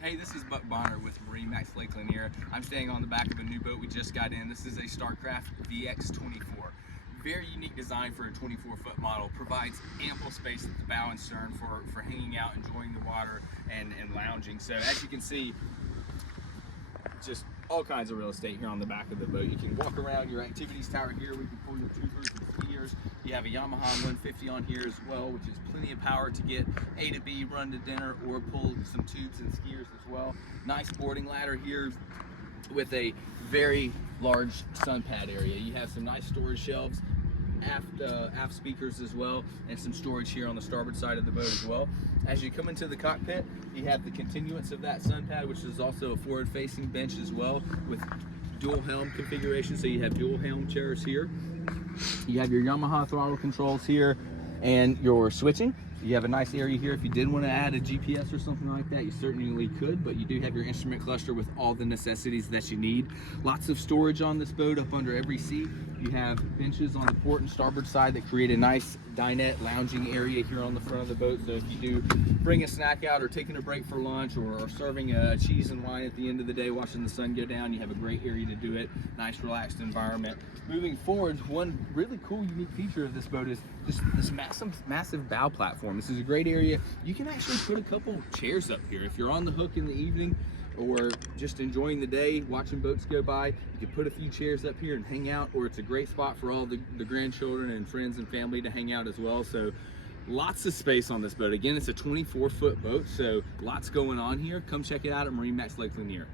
Hey, this is Buck Bonner with MarineMax Lake Lanier. I'm staying on the back of a new boat we just got in. This is a Starcraft VX 24. Very unique design for a 24-foot model. Provides ample space at the bow and stern for hanging out, enjoying the water, and lounging. So as you can see, just all kinds of real estate here on the back of the boat. You can walk around your activities tower here. We can pull your tubers and skiers. You have a Yamaha 150 on here as well, which is plenty of power to get A to B, run to dinner, or pull some tubes and skiers as well. Nice boarding ladder here with a very large sun pad area. You have some nice storage shelves, aft speakers as well, and some storage here on the starboard side of the boat as well. As you come into the cockpit, you have the continuance of that sun pad, which is also a forward facing bench as well with dual helm configuration. So you have dual helm chairs here. You have your Yamaha throttle controls here and your switching. You have a nice area here. If you did want to add a GPS or something like that, you certainly could, but you do have your instrument cluster with all the necessities that you need. Lots of storage on this boat up under every seat. You have benches on the port and starboard side that create a nice dinette lounging area here on the front of the boat. So if you do bring a snack out or taking a break for lunch or serving a cheese and wine at the end of the day, watching the sun go down, you have a great area to do it. Nice relaxed environment. Moving forward, one really cool unique feature of this boat is just this massive bow platform. This is a great area. You can actually put a couple chairs up here. If you're on the hook in the evening or just enjoying the day, watching boats go by, you can put a few chairs up here and hang out, or it's a great spot for all the grandchildren and friends and family to hang out as well. So lots of space on this boat. Again, it's a 24-foot boat, so lots going on here. Come check it out at MarineMax Lake Lanier.